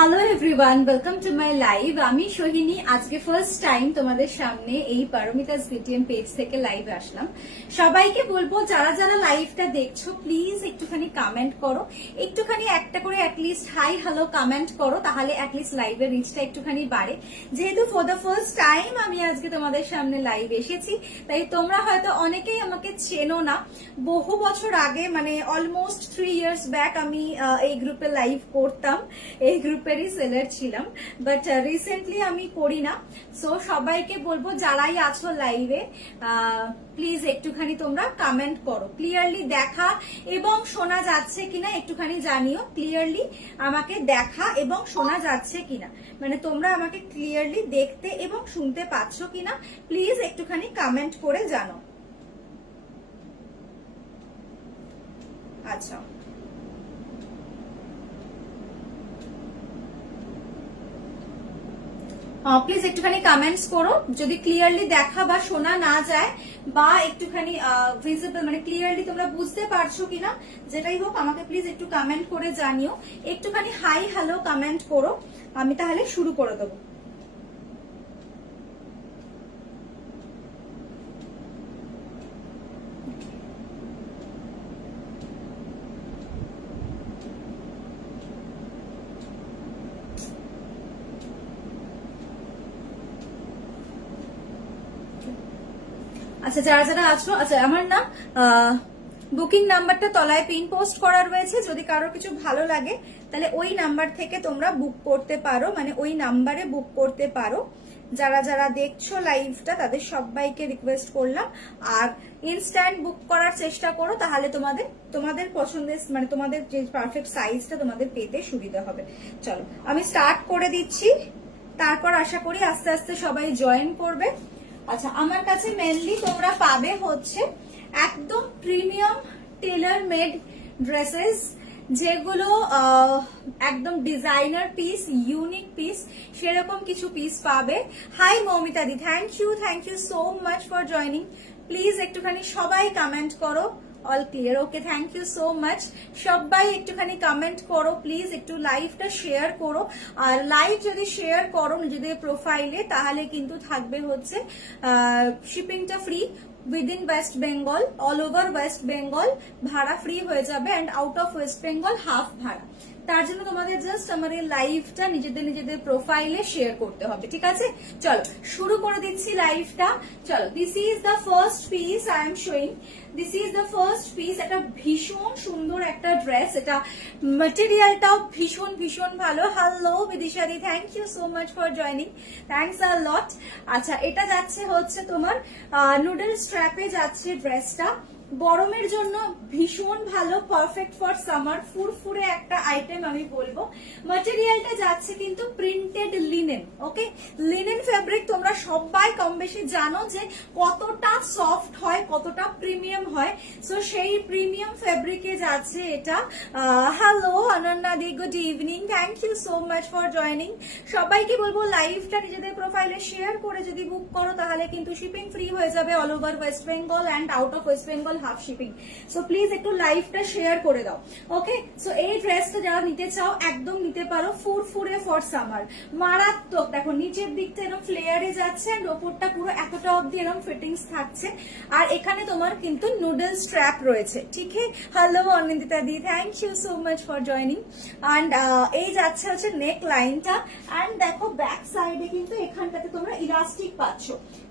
Hello everyone, welcome to my live. আমি সোহিনী। আজকে first time তোমাদের সামনে এই পারমিতাস বিটিএম পেজ থেকে লাইভে আসলাম। সবাইকে বলবো যারা যারা লাইভটা দেখছো প্লিজ একটুখানি কমেন্ট করো, একটুখানি একটা করে অ্যাটলিস্ট হাই হ্যালো কমেন্ট করো, তাহলে অ্যাটলিস্ট লাইভের রিচটা একটুখানি বাড়ে। যেহেতু ফর দ্য ফার্স্ট টাইম আমি আজকে তোমাদের সামনে লাইভ এসেছি, তাই তোমরা হয়তো অনেকেই আমাকে চেনো না। বহু বছর আগে, মানে অলমোস্ট 3 years ব্যাক আমি এই গ্রুপে লাইভ করতাম, এই গ্রুপেরই সেলার ছিলাম, বাট রিসেন্টলি আমি করি না। সো সবাইকে বলবো যারাই আছো লাইভে প্লিজ একটুখানি তোমরা কমেন্ট করো। ক্লিয়ারলি দেখা এবং শোনা যাচ্ছে কিনা একটুখানি জানিও। ক্লিয়ারলি আমাকে দেখা এবং শোনা যাচ্ছে কিনা, মানে তোমরা আমাকে ক্লিয়ারলি দেখতে এবং শুনতে পাচ্ছ কিনা প্লিজ একটুখানি কমেন্ট করে জানো। আচ্ছা, প্লিজ একটুখানি কমেন্টস করো যদি ক্লিয়ারলি দেখা বা শোনা না যায়, বা একটুখানি ভিজিবল মানে ক্লিয়ারলি তোমরা বুঝতে পারছো কিনা। যেটাই হোক আমাকে প্লিজ একটু কমেন্ট করে জানিও, একটুখানি হাই হ্যালো কমেন্ট করো, আমি তাহলে শুরু করে দেবো। আচ্ছা, যারা যারা আছো, আচ্ছা আমার না বুকিং নাম্বারটা তলায় পিন পোস্ট করা রয়েছে, যদি কারোর কিছু ভালো লাগে তাহলে ওই নাম্বার থেকে তোমরা বুক করতে পারো, মানে ওই নাম্বারে বুক করতে পারো। যারা যারা দেখছো লাইভটা তাদের সবাইকে রিকোয়েস্ট করলাম, আর ইনস্ট্যান্ট বুক করার চেষ্টা করো, তাহলে তোমাদের পছন্দের মানে তোমাদের যে পারফেক্ট সাইজটা তোমাদের পেতে সুবিধা হবে। চলো আমি স্টার্ট করে দিচ্ছি, তারপর আশা করি আস্তে আস্তে সবাই জয়েন করবে। আচ্ছা, আমার কাছে মেনলি তোমরা পাবে হচ্ছে একদম প্রিমিয়াম টেলার মেড ড্রেসেস, যেগুলো একদম ডিজাইনার পিস, ইউনিক পিস, সেরকম কিছু পিস পাবে। হাই Moumita di, thank you so much for joining. Please একটুখানি সবাই কমেন্ট করো। All clear, okay, thank you so much. সবাই একটুখানি কমেন্ট করো প্লিজ, একটু লাইভটা শেয়ার করো। আর লাইভ যদি শেয়ার করো নিজেদের প্রোফাইলে তাহলে কিন্তু থাকবে হচ্ছে শিপিংটা free within West Bengal, all over West Bengal ভাড়া ফ্রি হয়ে যাবে, and out of West Bengal half ভাড়া। তার জন্য তোমাদের জাস্ট আমাদের লাইভটা নিজেদের প্রোফাইলে শেয়ার করতে হবে, ঠিক আছে? চলো শুরু করে দিচ্ছি লাইভটা। চলো, this is the first piece I am showing. This is the first piece. এটা ভীষণ সুন্দর একটা ড্রেস, এটা ম্যাটেরিয়ালটাও ভীষণ ভীষণ ভালো। হ্যালো বিদিশাদি, thank you so much for joining, thanks a lot. আচ্ছা, এটা যাচ্ছে হচ্ছে তোমার নুডল স্ট্র্যাপে যাচ্ছে ড্রেসটা। গরমের জন্য ভীষণ ভালো, পারফেক্ট ফর সামার, ফুরফুরে একটা আইটেম আমি বলবো। ম্যাটেরিয়ালটা যাচ্ছে কিন্তু প্রিন্টেড লিনেন, ওকে? লিনেন ফেব্রিক তোমরা সবাই কম বেশি জানো যে কতটা সফট হয়, কতটা প্রিমিয়াম হয়। সো সেই প্রিমিয়াম ফেব্রিকে যাচ্ছে এটা। Hello Ananya di, good evening, thank you so much for joining. সবাইকে বলবো লাইভটা নিজেদের প্রোফাইলে শেয়ার করে যদি বুক করো তাহলে কিন্তু শিপিং ফ্রি হয়ে যাবে all over West Bengal and out of West Bengal half shipping. So please একটু লাইভটা শেয়ার করে দাও, ওকে? সো এই ড্রেসটা যারা নিতে চাও একদম নিতে পারো, ফুরফুরে ফর সামার, মারাত্মক। দেখো নিচের দিকটা এরকম ফ্লেয়ারে যাচ্ছে, আর ওপরটা পুরো এতটা অব্দি এরকম ফিটিংস থাকছে, আর এখানে তোমার কিন্তু নুডল স্ট্র্যাপ রয়েছে, ঠিক আছে? Hello Anindita di, thank you so much for joining. And এই যাচ্ছে হচ্ছে নেক লাইনটা, অ্যান্ড দেখো ব্যাক সাইডে কিন্তু এখানটাতে তোমরা ইলাস্টিক পাচ্ছ,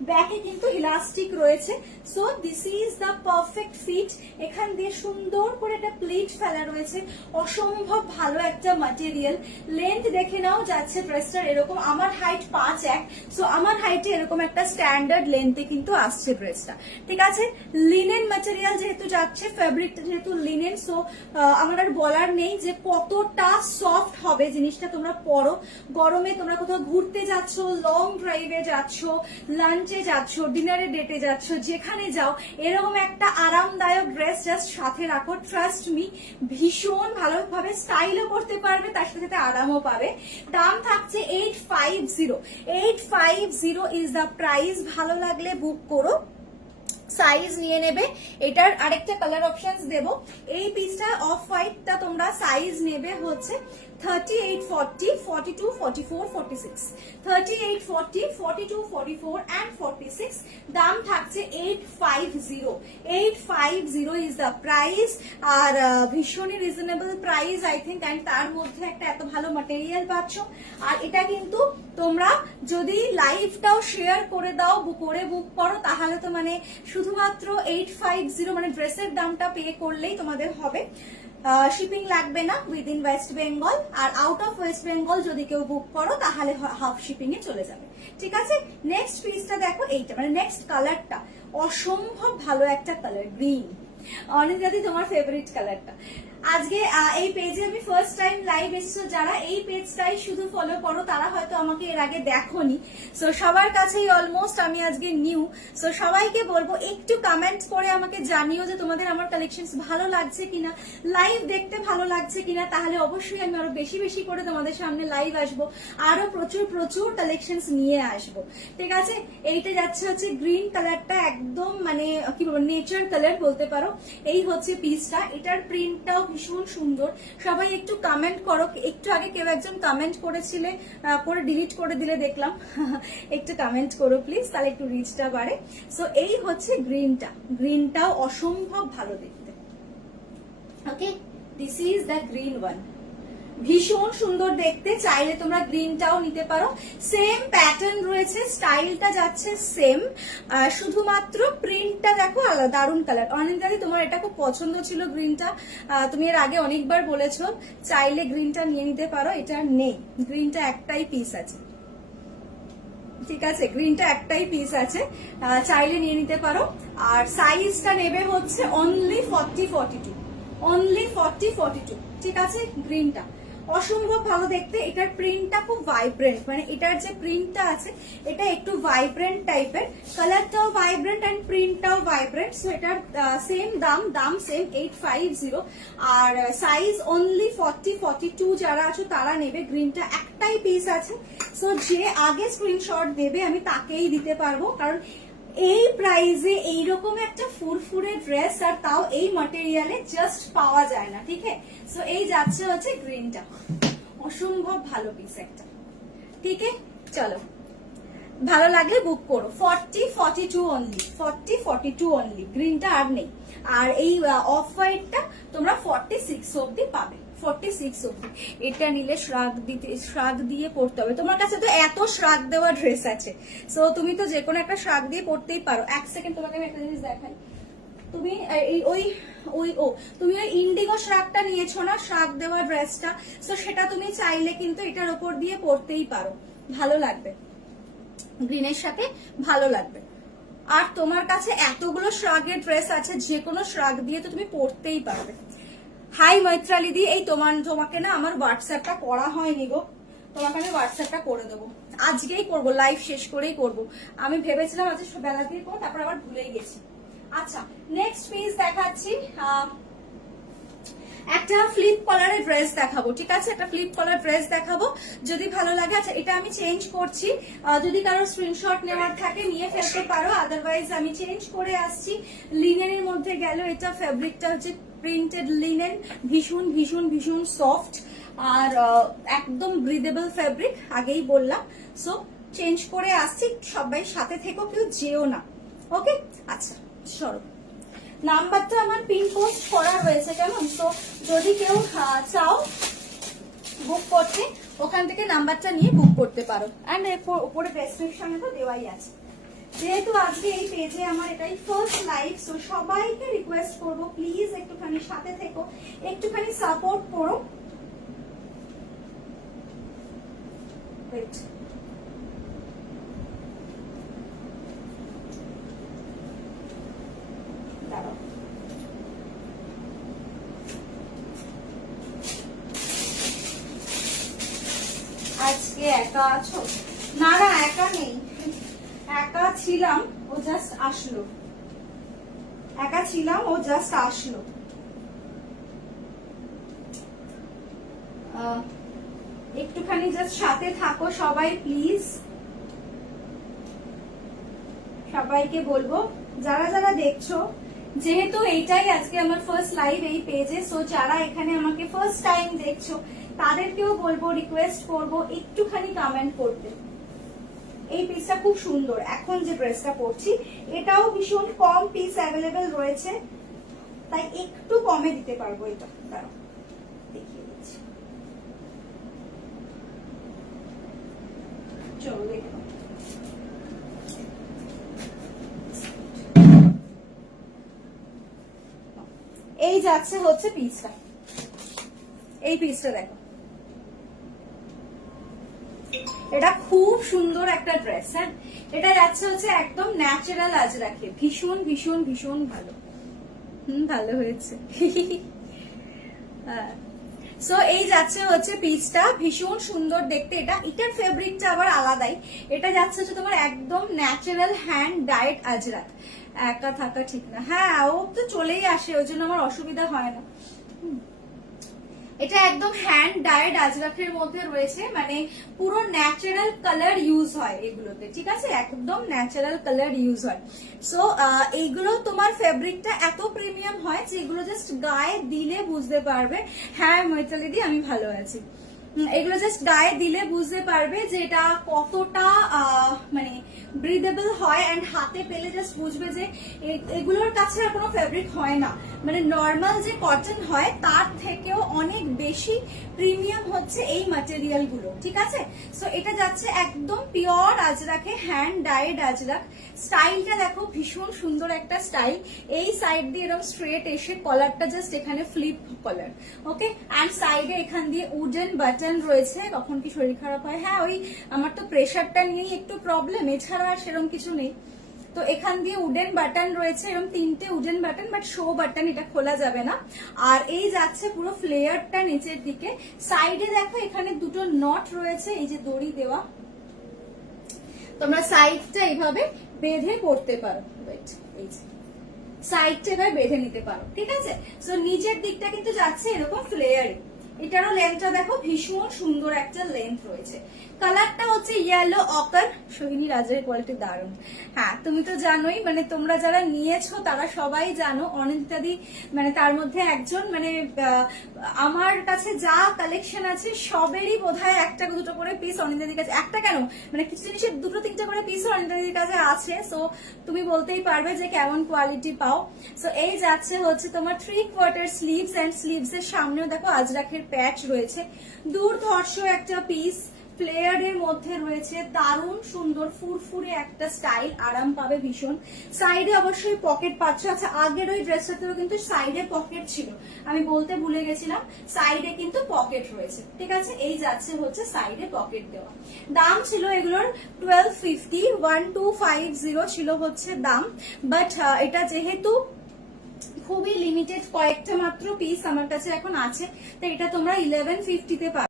ব্যাকে কিন্তু ইলাস্টিক রয়েছে। So this is the perfect fit. এখান দিয়ে সুন্দর করে একটা প্লিট ফেলা রয়েছে, অসম্ভব ভালো একটা ম্যাটেরিয়াল। লেন্থ দেখে নাও, যাচ্ছে ড্রেসটার এরকম, আমার হাইট 5'1", সো আমার হাইটে এরকম একটা স্ট্যান্ডার্ড লেন্থে কিন্তু আসছে ড্রেসটা, ঠিক আছে? লিনেন ম্যাটেরিয়াল যেহেতু যাচ্ছে, ফেব্রিকটা যেহেতু লিনেন, সো আমার আর বলার নেই যে কতটা সফট হবে জিনিসটা। তোমরা পরো, গরমে তোমরা কোথাও ঘুরতে যাচ্ছ, লং ড্রাইভে যাচ্ছ, লাঞ্চে যাচ্ছ, ডিনারে ডেটে যাচ্ছ, যেখানে যাও এরকম একটা আরামদায়ক ড্রেস জাস্ট সাথে রাখো। ট্রাস্ট মি, ভীষণ ভালোভাবে স্টাইলও করতে পারবে, তার সাথে সাথে আরামও পাবে। দাম থাকছে 850। 850 ইজ দ্য প্রাইস। ভালো লাগলে বুক করো, সাইজ নিয়ে নেবে। এটার আরেকটা কালার অপশনস দেব। এই পিসটা অফ হোয়াইটটা তোমরা সাইজ নেবে হচ্ছে 38, 40, 42, 44, 46, 38, 40, 42, 44 and 46 দাম থাকছে 850, 850 is the price আর ভীষণই reasonable price I think, and তার মধ্যে একটা এত ভালো ম্যাটেরিয়াল পাচ্ছ। আর এটা কিন্তু তোমরা যদি লাইভটাও শেয়ার করে দাও, করে বুক করো, তাহলে তো মানে শুধুমাত্র 850 মানে ড্রেসের দামটা পে করলেই তোমাদের হবে, শিপিং লাগবে না উইদিন ওয়েস্ট বেঙ্গল। আর আউট অফ ওয়েস্ট বেঙ্গল যদি কেউ বুক করো তাহলে হাফ শিপিং এ চলে যাবে, ঠিক আছে। নেক্সট পিসটা দেখো, এইটা মানে নেক্সট কালারটা অসম্ভব ভালো একটা কালার, গ্রিন। অনিন্দাদি তোমার ফেভারিট কালারটা। আজকে এই পেজে আমি ফার্স্ট টাইম লাইভ এসেছি, যারা এই পেজটাই শুধু ফলো করো তারা হয়তো আমাকে এর আগে দেখোনি, সো সবার কাছেই অলমোস্ট আমি আজকে নিউ। সো সবাইকে বলবো একটু কমেন্ট করে আমাকে জানিও যে তোমাদের আমার কালেকশনস ভালো লাগছে কিনা, লাইভ দেখতে ভালো লাগছে কিনা, তাহলে অবশ্যই আমি আরো বেশি বেশি করে তোমাদের সামনে লাইভ আসবো, আরো প্রচুর প্রচুর কালেকশনস নিয়ে আসবো, ঠিক আছে। এইটা যাচ্ছে হচ্ছে গ্রিন কালারটা, একদম মানে কি বলবো নেচার কালার বলতে পারো। এই হচ্ছে পিসটা, এটার প্রিন্টটাও ভীষণ সুন্দর। সবাই একটু কমেন্ট করো, একটু আগে কেউ একজন কমেন্ট করেছিলে, করে ডিলিট করে দিলে দেখলাম, একটু কমেন্ট করো প্লিজ, তাহলে একটু রিচটা বাড়ে। সো এই হচ্ছে গ্রিনটা, গ্রিনটাও অসম্ভব ভালো দেখতে। Okay, this is the green one, ভীষণ সুন্দর দেখতে, চাইলে তোমরা গ্রিনটাও নিতে পারো। সেম প্যাটার্ন রয়েছে, স্টাইলটা যাচ্ছে সেম, শুধুমাত্র প্রিন্টটা দেখো আলাদা, দারুন কালার। অনিন্দাদি তোমার এটা খুব পছন্দ ছিল গ্রিনটা, তুমি এর আগে অনেকবার বলেছো, চাইলে গ্রিনটা নিয়ে নিতে পারো। এটা নেই, গ্রিনটা একটাই পিস আছে, ঠিক আছে, গ্রিনটা একটাই পিস আছে, চাইলে নিয়ে নিতে পারো। আর সাইজটা নেবে হচ্ছে অনলি 40, 42, অনলি 40, 42, ঠিক আছে। গ্রিনটা অসম্ভব ভালো দেখতে, এটার প্রিন্টটা খুব ভাইব্রেন্ট, মানে এটার যে প্রিন্টটা আছে এটা একটু ভাইব্রেন্ট টাইপের, কালারটাও ভাইব্রেন্ট এন্ড প্রিন্টটাও ভাইব্রেন্ট। সো এটার সেম দাম সেম 850, আর সাইজ অনলি 40, 42 যারা আছো তারা নেবে। গ্রিনটা একটাই পিস আছে, সো যে আগে স্ক্রিনশট দেবে আমি তাকেই দিতে পারবো, কারণ এই প্রাইসে এইরকম একটা ফুরফুরে ড্রেস আর তাও এই ম্যাটেরিয়ালে জাস্ট পাওয়া যায় না, ঠিক আছে। সো এই যাচ্ছে হচ্ছে গ্রিনটা, অসম্ভব ভালো পিস একটা, ঠিক আছে। চলো, ভালো লাগলে বুক করো। 40, 42 অনলি, 40, 42 অনলি, গ্রিনটা আর নেই। আর এই অফ হোয়াইটটা তোমরা 46 অব্দি পাবে, 46 অব্দি। এটা নিলে শ্রাগ দিয়ে পড়তে হবে, তোমার কাছে তো এত শ্রাগ দেওয়া ড্রেস আছে, সো তুমি তো যে কোনো একটা শ্রাগ দিয়ে পড়তেই পারো। এক সেকেন্ড তোমাকে আমি একটা জিনিস দেখাই, তুমি তুমি ওই ইন্ডিগো শ্রাগটা নিয়েছো না, শ্রাগ দেওয়া ড্রেসটা, সো সেটা তুমি চাইলে কিন্তু এটার ওপর দিয়ে পড়তেই পারো, ভালো লাগবে, গ্রিনের সাথে ভালো লাগবে। আর তোমার কাছে এতগুলো শ্রাগের ড্রেস আছে, যে কোনো শ্রাগ দিয়ে তো তুমি পড়তেই পারবে। হাই মৈত্রালি দি, এই তোমাকে না আমার হোয়াটসঅ্যাপটা করা হয়নি গো, তোমাকে আমি হোয়াটসঅ্যাপটা করে দেবো, আজকেই করবো, লাইভ শেষ করেই করবো। আমি ভেবেছিলাম আজকে বেলা দিয়ে করবো, তারপর আবার ভুলেই গেছি। আচ্ছা, নেক্সট পিস দেখাচ্ছি, একটা ফ্লিপ কলারের ড্রেস দেখাবো, ঠিক আছে, একটা ফ্লিপ কলার ড্রেস দেখাবো, যদি ভালো লাগে। আচ্ছা, এটা আমি চেঞ্জ করছি, যদি কারো স্ক্রিনশট নেওয়ার থাকে নিয়ে ফেলতে পারো, আদারওয়াইজ আমি চেঞ্জ করে আসছি। লিনেনের মধ্যে গেল, এটা ফেব্রিকটা হচ্ছে প্রিন্টেড লিনেন, ভীষণ ভীষণ ভীষণ সফট আর একদম ব্রিদেবল ফেব্রিক, আগেই বললাম। সো চেঞ্জ করে আসছি, সবাই সাথে থেকো, কেউ যেও না, ওকে। আচ্ছা সরো, নাম্বারটা আমার পিন পোস্ট করা রয়েছে, কেমন? তো যদি কেউ চাও বুক করতে, ওখান থেকে নাম্বারটা নিয়ে বুক করতে পারো, অ্যান্ড উপরে ডেসক্রিপশনে তো দেওয়াই আছে। যেহেতু আজকে এই পেজে আমার এটাই ফার্স্ট লাইভ, সো সবাইকে রিকোয়েস্ট করবো প্লিজ একটুখানি সাথে থেকো, একটুখানি সাপোর্ট করো। আজকে একা আছো? না না, একা নেই, একা ছিলাম, ও জাস্ট আসলো, একা ছিলাম, ও জাস্ট আসলো। একটুখানি জাস্ট সাথে থাকো সবাই প্লিজ, সবাইকে বলবো যারা যারা দেখছো, যেহেতু এইটাই আজকে আমার ফার্স্ট লাইভ এই পেজে, সো যারা এখানে আমাকে ফার্স্ট টাইম দেখছো তাদেরকেও বলবো, রিকোয়েস্ট করবো একটুখানি কমেন্ট করতে। এই পিসটা খুব সুন্দর, এখন যে ড্রেসটা পরছি এটাও ভীষণ কম পিস অ্যাভেলেবেল রয়েছে, তাই একটু কমে দিতে পারবো। এটা দাঁড়াও দেখিয়ে দিচ্ছি, চলো দেখো। এই যাচ্ছে হচ্ছে পিসটা, এই পিসটা দেখো, এটা খুব সুন্দর একটা ড্রেস। হ্যাঁ, এটা যাচ্ছে হচ্ছে একদম ন্যাচারাল আজরাকে, ভীষণ ভীষণ ভীষণ ভালো। ভালো হয়েছে। সো এই যাচ্ছে হচ্ছে পিসটা, ভীষণ সুন্দর দেখতে। এটার ফেব্রিকটা আবার আলাদাই। এটা যাচ্ছে হচ্ছে তোমার একদম ন্যাচারাল হ্যান্ড ডাইড আজরাক। একা থাকা ঠিক না, হ্যাঁ ও তো চলেই আসে, ওই জন্য আমার অসুবিধা হয় না। এটা একদম হ্যান্ড ডাইড আজরাকের মধ্যে রয়েছে, মানে পুরো ন্যাচারাল কালার ইউজ হয় এগুলোতে, ঠিক আছে, একদম ন্যাচারাল কালার ইউজ হয়। সো এইগুলো তোমার ফেব্রিকটা এত প্রিমিয়াম হয় যে এগুলো জাস্ট গায়ে দিলে বুঝতে পারবে। হ্যাঁ মৈতালি দি, আমি ভালো আছি। এগুলো জাস্ট গায়ে দিলে বুঝতে পারবে যে এটা কতটা মানে ব্রিদেবল হয়, এন্ড হাতে পেলে জাস্ট বুঝবে যে এগুলোর কাছে আর কোনো ফেব্রিক হয় না, মানে নর্মাল যে কটন হয় তার থেকেও অনেক বেশি প্রিমিয়াম হচ্ছে এই ম্যাটেরিয়াল গুলো, ঠিক আছে। সো এটা যাচ্ছে একদম পিওর আজরাকে, হ্যান্ড ডাইড আজরাক। স্টাইলটা দেখো, ভীষণ সুন্দর একটা স্টাইল। এই সাইড দিয়ে এরকম স্ট্রেট এসে কলারটা জাস্ট এখানে ফ্লিপ কলার, ওকে, অ্যান্ড সাইডে এখান দিয়ে উডেন বাটন রয়েছে। কখন কি শরীর খারাপ হয়, হ্যাঁ ওই আমার তো প্রেশারটা নিয়েই একটু প্রবলেম, এছাড়া আর সেরকম কিছু নেই। তো এখান দিয়ে উডেন বাটন রয়েছে, এরকম 3টে wooden button, but show button, এটা খোলা যাবে না। আর এই যাচ্ছে পুরো ফ্লেয়ারটা নিচের দিকে। সাইডে দেখো এখানে দুটো নট রয়েছে, এই যে দড়ি দেওয়া, তোমরা সাইডটা এইভাবে বেঁধে পড়তে পারো। এই যে সাইডটা এবার বেঁধে নিতে পারো, ঠিক আছে। সো নিচের দিকটা কিন্তু যাচ্ছে এরকম ফ্লেয়ারে। এটারও লেন্থটা দেখো, ভীষণ সুন্দর একটা লেন্থ রয়েছে। কালারটা হচ্ছে ইয়েলো অকার। সোহিনী রাজের কোয়ালিটি দারুণ। হ্যাঁ তুমি তো জানোই, মানে তোমরা যারা নিয়েছো তারা সবাই জানো, অনিন্দিতাদি মানে তার মধ্যে একজন, মানে আমার কাছে যা কালেকশন আছে সবেরই বোধহয় একটা দুটো করে পিস অনিন্দিতাদির কাছে, একটা কেন মানে কিছু জিনিসের 2-3টে করে পিস অনিন্দিতাদির কাছে আছে। সো তুমি বলতেই পারবে যে কেমন কোয়ালিটি পাও। সো এই যাচ্ছে হচ্ছে তোমার 3/4 স্লিভস, এন্ড স্লিভস এর সামনেও দেখো আজরাকের প্যাচ রয়েছে। দুর্ধর্ষ একটা পিস, ফ্লেয়ারের মধ্যে রয়েছে, দারুণ সুন্দর ফুরফুরে একটা স্টাইল, আরাম পাবে ভীষণ। সাইডে অবশ্যই পকেট পাচ্ছ। আচ্ছা, আগের ওই ড্রেসটাতেও কিন্তু সাইডে পকেট ছিল, আমি বলতে ভুলে গেছিলাম, সাইডে কিন্তু পকেট রয়েছে, ঠিক আছে। এই যাচ্ছে হচ্ছে সাইডে পকেট দেওয়া। দাম ছিল এগুলোর 1250, 1250 ছিল হচ্ছে দাম, বাট এটা যেহেতু খুবই লিমিটেড, কয়েকটা মাত্র পিস আমার কাছে এখন আছে, তো এটা তোমরা 1150 তে পাবে।